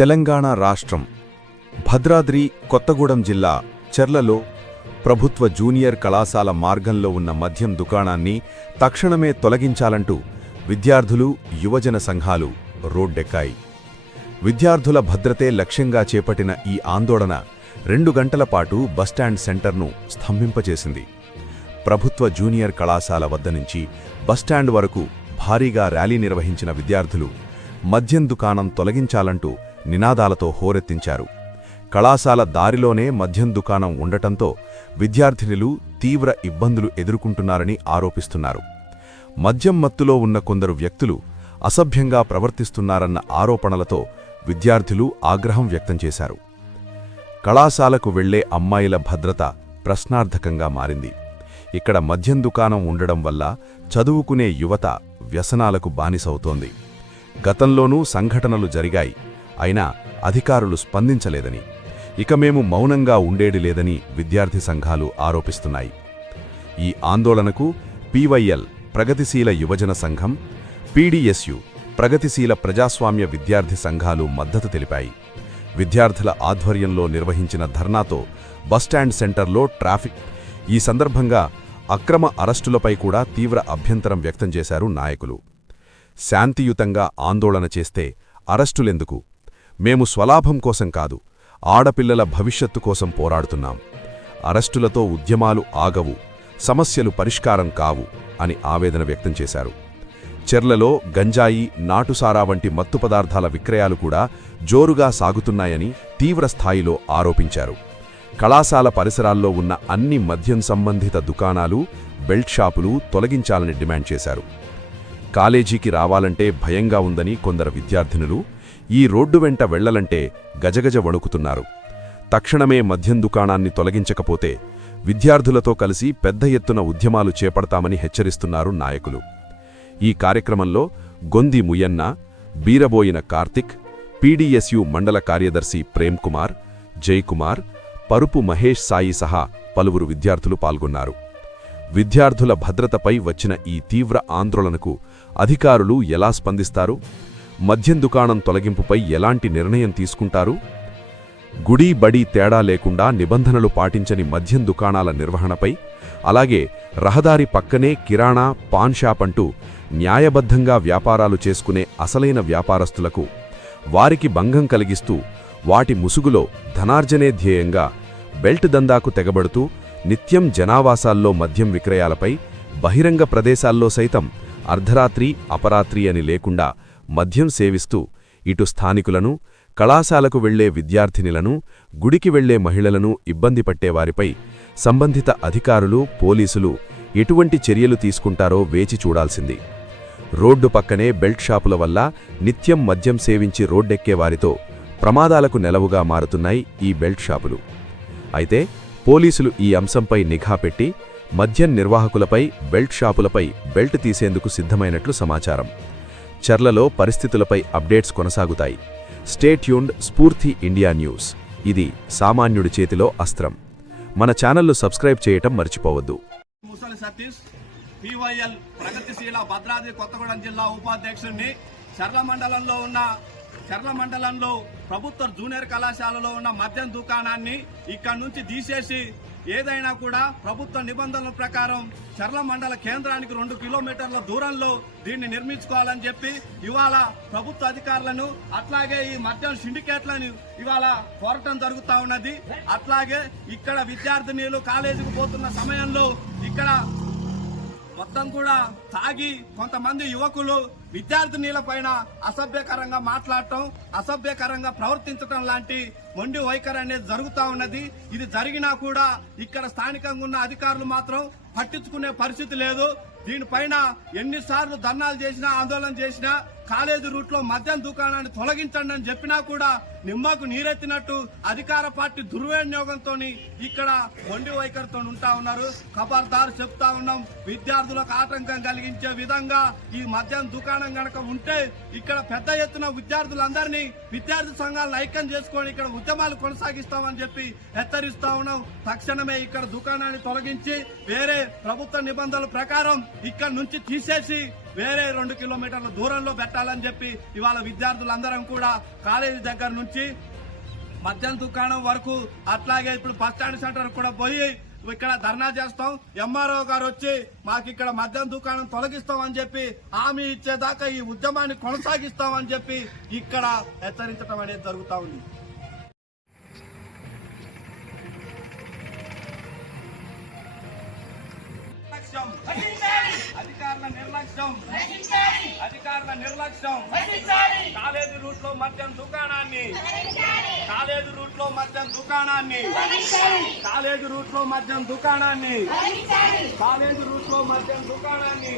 తెలంగాణ రాష్ట్రం భద్రాద్రి కొత్తగూడెం జిల్లా చెర్లలో ప్రభుత్వ జూనియర్ కళాశాల మార్గంలో ఉన్న మద్యం దుకాణాన్ని తక్షణమే తొలగించాలంటూ విద్యార్థులు యువజన సంఘాలు రోడ్డెక్కాయి. విద్యార్థుల భద్రతే లక్ష్యంగా చేపట్టిన ఈ ఆందోళన రెండు గంటల పాటు బస్టాండ్ సెంటర్ను స్తంభింపచేసింది ప్రభుత్వ జూనియర్ కళాశాల వద్ద నుంచి బస్టాండ్ వరకు భారీగా ర్యాలీ నిర్వహించిన విద్యార్థులు మద్యం దుకాణం తొలగించాలంటూ నినాదాలతో హోరెత్తించారు. కళాశాల దారిలోనే మద్యం దుకాణం ఉండటంతో విద్యార్థినులు తీవ్ర ఇబ్బందులు ఎదుర్కొంటున్నారని ఆరోపిస్తున్నారు. మద్యం మత్తులో ఉన్న కొందరు వ్యక్తులు అసభ్యంగా ప్రవర్తిస్తున్నారన్న ఆరోపణలతో విద్యార్థులు ఆగ్రహం వ్యక్తం చేశారు. కళాశాలకు వెళ్ళే అమ్మాయిల భద్రత ప్రశ్నార్థకంగా మారింది. ఇక్కడ మద్యం దుకాణం ఉండడం వల్ల చదువుకునే యువత వ్యసనాలకు బానిసవుతోంది. గతంలోనూ సంఘటనలు జరిగాయి. అయినా అధికారులు స్పందించలేదని. ఇక మేము మౌనంగా ఉండేది లేదని విద్యార్థి సంఘాలు ఆరోపిస్తున్నాయి. ఈ ఆందోళనకు పీవైఎల్ ప్రగతిశీల యువజన సంఘం పీడీఎస్యు ప్రగతిశీల ప్రజాస్వామ్య విద్యార్థి సంఘాలు మద్దతు తెలిపాయి. విద్యార్థుల ఆధ్వర్యంలో నిర్వహించిన ధర్నాతో బస్టాండ్ సెంటర్లో ట్రాఫిక్ ఈ సందర్భంగా అక్రమ అరెస్టులపై కూడా తీవ్ర అభ్యంతరం వ్యక్తం చేశారు నాయకులు. శాంతియుతంగా ఆందోళన చేస్తే అరెస్టులెందుకు? మేము స్వలాభం కోసం కాదు ఆడపిల్లల భవిష్యత్తు కోసం పోరాడుతున్నాం. అరెస్టులతో ఉద్యమాలు ఆగవు సమస్యలు పరిష్కారం కావు అని ఆవేదన వ్యక్తం చేశారు. చెర్లలో గంజాయి నాటుసారా వంటి మత్తు పదార్థాల విక్రయాలు కూడా జోరుగా సాగుతున్నాయని తీవ్రస్థాయిలో ఆరోపించారు. కళాశాల పరిసరాల్లో ఉన్న అన్ని మద్యం సంబంధిత దుకాణాలు బెల్ట్ షాపులు తొలగించాలని డిమాండ్ చేశారు. కాలేజీకి రావాలంటే భయంగా ఉందని కొందరు విద్యార్థినులు ఈ రోడ్డు వెంట వెళ్ళలంటే గజగజ వణుకుతున్నారు. తక్షణమే మద్యం దుకాణాన్ని తొలగించకపోతే విద్యార్థులతో కలిసి పెద్ద ఎత్తున ఉద్యమాలు చేపడతామని హెచ్చరిస్తున్నారు నాయకులు. ఈ కార్యక్రమంలో గొంది ముయన్న బీరబోయిన కార్తిక్ పీడీఎస్యు మండల కార్యదర్శి ప్రేమ్ కుమార్ జైకుమార్ పరుపు మహేష్ సాయి సహా పలువురు విద్యార్థులు పాల్గొన్నారు. విద్యార్థుల భద్రతపై వచ్చిన ఈ తీవ్ర ఆందోళనకు అధికారులు ఎలా స్పందిస్తారు? మద్యం దుకాణం తొలగింపుపై ఎలాంటి నిర్ణయం తీసుకుంటారు? గుడి బడి తేడా లేకుండా నిబంధనలు పాటించని మద్యం దుకాణాల నిర్వహణపై అలాగే రహదారి పక్కనే కిరాణా పాన్ షాప్ అంటూ న్యాయబద్ధంగా వ్యాపారాలు చేసుకునే అసలైన వ్యాపారస్తులకు వారికి భంగం కలిగిస్తూ వాటి ముసుగులో ధనార్జనే ధ్యేయంగా బెల్ట్ దందాకు తెగబడుతూ నిత్యం జనావాసాల్లో మద్యం విక్రయాలపై బహిరంగ ప్రదేశాల్లో సైతం అర్ధరాత్రి అపరాత్రి అని లేకుండా మద్యం సేవిస్తూ ఇటు స్థానికులను కళాశాలకు వెళ్ళే విద్యార్థినిలను గుడికి వెళ్ళే మహిళలను ఇబ్బంది పట్టేవారిపై సంబంధిత అధికారులు పోలీసులు ఎటువంటి చర్యలు తీసుకుంటారో వేచి చూడాల్సింది. రోడ్డు పక్కనే బెల్ట్ షాపుల వల్ల నిత్యం మద్యం సేవించి రోడ్డెక్కేవారితో ప్రమాదాలకు నెలవుగా మారుతున్నాయి ఈ బెల్ట్ షాపులు. అయితే పోలీసులు ఈ అంశంపై నిఘా పెట్టి మద్యం నిర్వాహకులపై బెల్ట్ షాపులపై బెల్ట్ తీసేందుకు సిద్ధమైనట్లు సమాచారం. చర్లలో పరిస్థితులపై అప్డేట్స్ కొనసాగుతాయి. స్టేట్యూన్డ్ స్ఫూర్తి ఇండియా న్యూస్ ఇది సామాన్యుడి చేతిలో అస్త్రం. మన ఛానల్ను సబ్స్క్రైబ్ చేయటం మర్చిపోవద్దు. ముసలి సతీష్ పివైఎల్ ప్రగతిశీల భద్రాద్రి కొత్తగూడెం జిల్లా ఉపాధ్యక్షుడిని చర్ల మండలంలో ఉన్న చర్ల మండలంలో ప్రభుత్వ జూనియర్ కళాశాలలో ఉన్న మద్యం దుకాణాన్ని ఇక్కడ నుంచి తీసేసి ఏదైనా కూడా ప్రభుత్వ నిబంధనల ప్రకారం చర్ల మండల కేంద్రానికి రెండు కిలోమీటర్ల దూరంలో దీన్ని నిర్మించుకోవాలని చెప్పి ఇవాళ ప్రభుత్వ అధికారులను అట్లాగే ఈ మద్యం సిండికేట్లను ఇవాళ కోరటం జరుగుతూ ఉన్నది. అట్లాగే ఇక్కడ విద్యార్థినీలు కాలేజీకి పోతున్న సమయంలో ఇక్కడ మొత్తం కూడా తాగి కొంతమంది యువకులు విద్యార్థినీల పైన అసభ్యకరంగా మాట్లాడటం అసభ్యకరంగా ప్రవర్తించటం లాంటి మొండి వైఖరి అనేది జరుగుతూ ఉన్నది. ఇది జరిగినా కూడా ఇక్కడ స్థానికంగా ఉన్న అధికారులు మాత్రం పట్టించుకునే పరిస్థితి లేదు. దీనిపైన ఎన్నిసార్లు ధర్నాలు చేసినా ఆందోళన చేసినా కాలేజీ రూట్లో మద్యం దుకాణాన్ని తొలగించండి అని చెప్పినా కూడా నిమ్మకు నీరెత్తినట్టు అధికార పార్టీ దుర్వినియోగంతో ఇక్కడ మొండి వైఖరితో ఉంటా ఉన్నారు. కబర్దారు చెప్తా ఉన్నాం. విద్యార్థులకు ఆటంకం కలిగించే విధంగా ఈ మద్యం దుకాణం గనక ఉంటే ఇక్కడ పెద్ద ఎత్తున విద్యార్థులందరినీ విద్యార్థి సంఘాలను ఐక్యం చేసుకొని ఇక్కడ ఉద్యమాలు కొనసాగిస్తామని చెప్పి హెచ్చరిస్తా ఉన్నాం. తక్షణమే ఇక్కడ దుకాణాన్ని తొలగించి వేరే ప్రభుత్వ నిబంధనల ప్రకారం ఇక్కడ నుంచి తీసేసి వేరే రెండు కిలోమీటర్ల దూరంలో పెట్టాలని చెప్పి ఇవాళ విద్యార్థులందరం కూడా కాలేజీ దగ్గర నుంచి మద్యం దుకాణం వరకు అట్లాగే ఇప్పుడు బస్ స్టాండ్ సెంటర్ కూడా పోయి ఇక్కడ ధర్నా చేస్తాం. ఎంఆర్ఓ గారు వచ్చి మాకు ఇక్కడ మద్యం దుకాణం తొలగిస్తాం అని చెప్పి హామీ ఇచ్చేదాకా ఈ ఉద్యమాన్ని కొనసాగిస్తామని చెప్పి ఇక్కడ హెచ్చరించడం అనేది జరుగుతా ఉంది. నిర్లక్ష్యం అధికారుల నిర్లక్ష్యం. అధికారుల నిర్లక్ష్యం. కాలేజీ రూట్లో మద్యం దుకాణాన్ని. కాలేజీ రూట్లో మద్యం దుకాణాన్ని. కాలేజీ రూట్లో మద్యం దుకాణాన్ని. కాలేజీ రూట్లో మద్యం దుకాణాన్ని.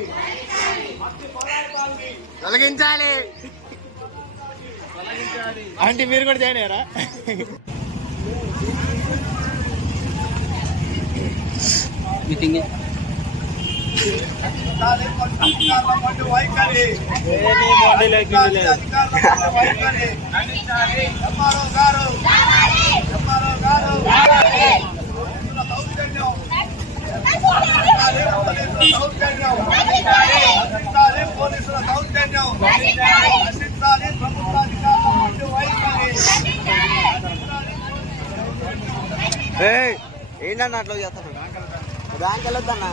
మద్య పదార్థాన్ని తొలగించాలి. తొలగించాలి. అంటే మీరు కూడా జాయిన్ అయ్యారా? మీటింగ్ పోలీసుల దౌర్జన్యం రక్షించాలి పోలీసుల దౌర్జన్యం వైఖరి ఏంటన్న అట్లా చేస్తాను బ్యాంక్ వెళ్ళొద్దన్నా.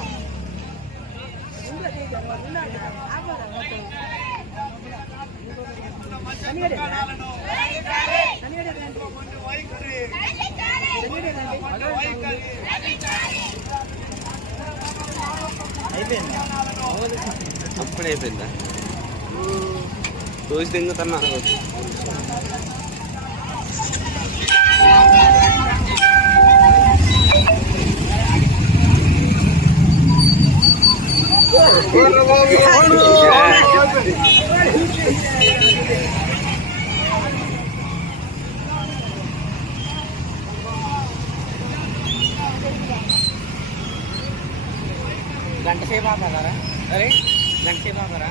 దుకాణాలను మండి అయిపోయిందా రోజు. తింగుతున్నా గంట సేపు ఆపారా? అరే గంట సేపు ఆపారా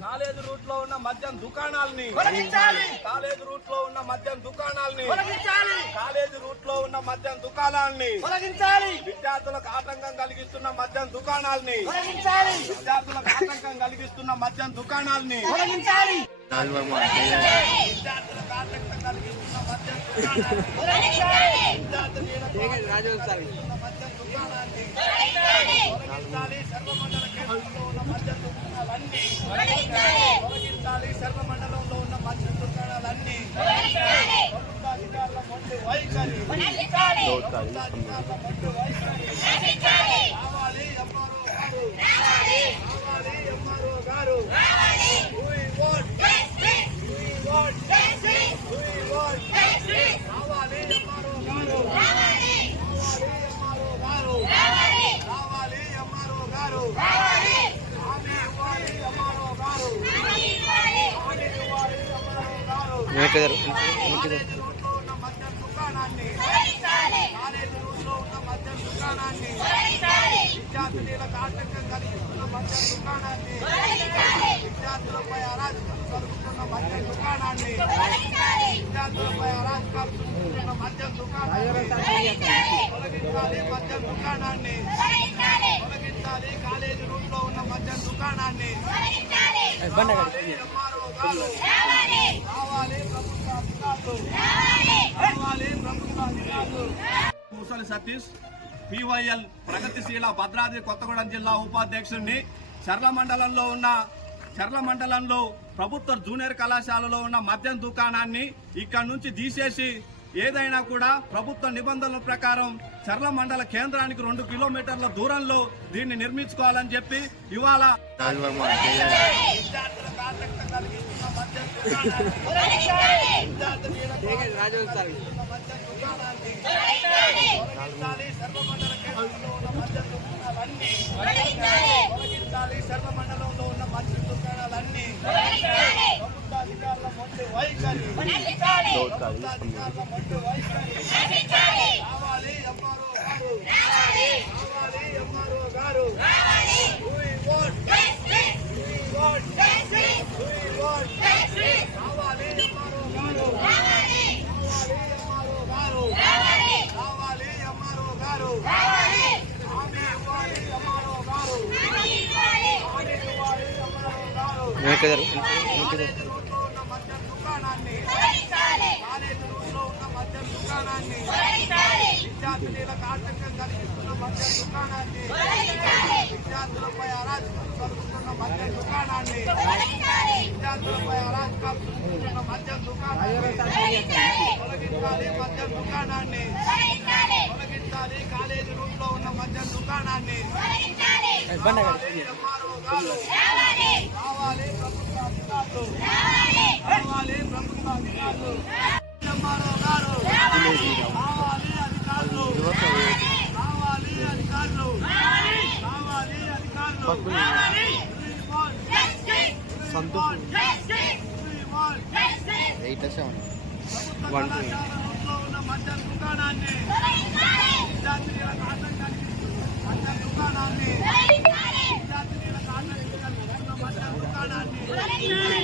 కాలేజ్ రూట్లో ఉన్న మద్యం దుకాణాలని కాలేజ్ రూట్లో ఉన్న మద్యం దుకాణాలని కాలేజ్ రూట్లో ఉన్న మద్యం దుకాణాలని విద్యార్థులకు ఆటంకం కలిగిస్తున్న మద్యం దుకాణాలని విద్యార్థులకు ఆటంకం కలిగిస్తున్న మద్యం దుకాణాలని విద్యార్థులకు ఆటంకం కలిగిస్తున్న మద్యం దుకాణాలని మద్యం దుకాణాన్ని తొలగించాలి సర్వమండల కేంద్రంలో ఉన్న మద్యం దుకాణాలన్నీ తొలగించాలి సర్వమండలంలో ఉన్న మద్యం దుకాణాలన్నీ ప్రభుత్వ అధికారుల మొండి వైఖరి ప్రభుత్వ అధికారుల మొండి వైఖరి కావాలి ఎంఆర్ఓ గారు కావాలి ఎంఆర్ఓ గారు We want We want We want కావాలి ఎంఆర్ఓ గారు కావాలి ఎంఆర్ఓ గారు కావాలి ఎంఆర్ఓ గారు హామీ ఇవ్వాలి ఎంఆర్ఓ గారు హామీ ఇవ్వాలి ఎంఆర్ఓ గారు కాలేజీ రోడ్లో ఉన్న మద్యం దుకాణాన్ని కాలేజీ రోడ్లో ఉన్న మద్యం దుకాణాన్ని విద్యార్థులకు ఆటంకం కలిగిస్తున్న మద్యం దుకాణాన్ని విద్యార్థులపై అరాజకాలు జరుగుతున్న మద్యం దుకాణాన్ని విద్యార్థులపై అరాజకాలు జరుగుతున్న మద్య దుకాణాన్ని తొలగించాలి మద్యం దుకాణాన్ని తొలగించాలి కాలేజీ రూమ్లో ఉన్న మద్యం దుకాణాన్ని కావాలి ఎంఆర్ఓ గారు కావాలి ప్రభుత్వ అధికారులు కావాలి ప్రభుత్వ అధికారులు ముసలి సతీష్. పివైఎల్ ప్రగతిశీల భద్రాద్రి కొత్తగూడెం జిల్లా ఉపాధ్యక్షుడిని చర్ల మండలంలో ఉన్న చర్ల మండలంలో ప్రభుత్వ జూనియర్ కళాశాలలో ఉన్న మద్యం దుకాణాన్ని ఇక్కడ నుంచి తీసేసి ఏదైనా కూడా ప్రభుత్వ నిబంధనల ప్రకారం చర్ల మండల కేంద్రానికి రెండు కిలోమీటర్ల దూరంలో దీన్ని నిర్మించుకోవాలని చెప్పి ఇవాళ సర్వమండలంలో ఉన్న మంచి దుకాణాలన్నీ ప్రభుత్వ మొండి వైఖరి ప్రభుత్వ అధికారుల మొండి వైఖరి కావాలి ఎంఆర్ఓ గారు కావాలి ఎంఆర్ఓ గారు We want justice. We want justice. We want justice. కావాలి ఎంఆర్ఓ గారు కావాలి ఎంఆర్ఓ గారు కావాలి ఎంఆర్ఓ గారు హామీ ఇవ్వాలి ఎంఆర్ఓ గారు హామీ ఇవ్వాలి ఎంఆర్ఓ గారు కాలేజీ రోడ్లో ఉన్న మద్యం దుకాణాన్ని కాలేజీ రోడ్లో ఉన్న మద్యం దుకాణాన్ని విద్యార్థినులకు ఆటంకం కలిగిస్తున్న మద్యం దుకాణాన్ని విద్యార్థులపై అరాచకం కలుగుతున్న మద్యం దుకాణాన్ని విద్యార్థులపై అరాచకాలు సృష్టిస్తున్న మద్యం దుకాణాన్ని తొలగించాలి మద్యం దుకాణాన్ని తొలగించాలి కాలేజీ రూమ్లో ఉన్న మద్యం దుకాణాన్ని కావాలి ఎంఆర్ఓ గారు కావాలి ప్రభుత్వ అధికారులు కావాలి ప్రభుత్వ అధికారులు గారు కావాలి అధికారులు కావాలి అధికారులు కావాలి అధికారులు సంతోష్ ఎయిట్ సెవెన్ వన్ ఉన్న మద్యం దుకాణాన్ని విద్యార్థినులకు ఆటంకాన్ని మద్యం దుకాణాన్ని విద్యార్థినులకు ఆటంకాన్ని మద్యం దుకాణాన్ని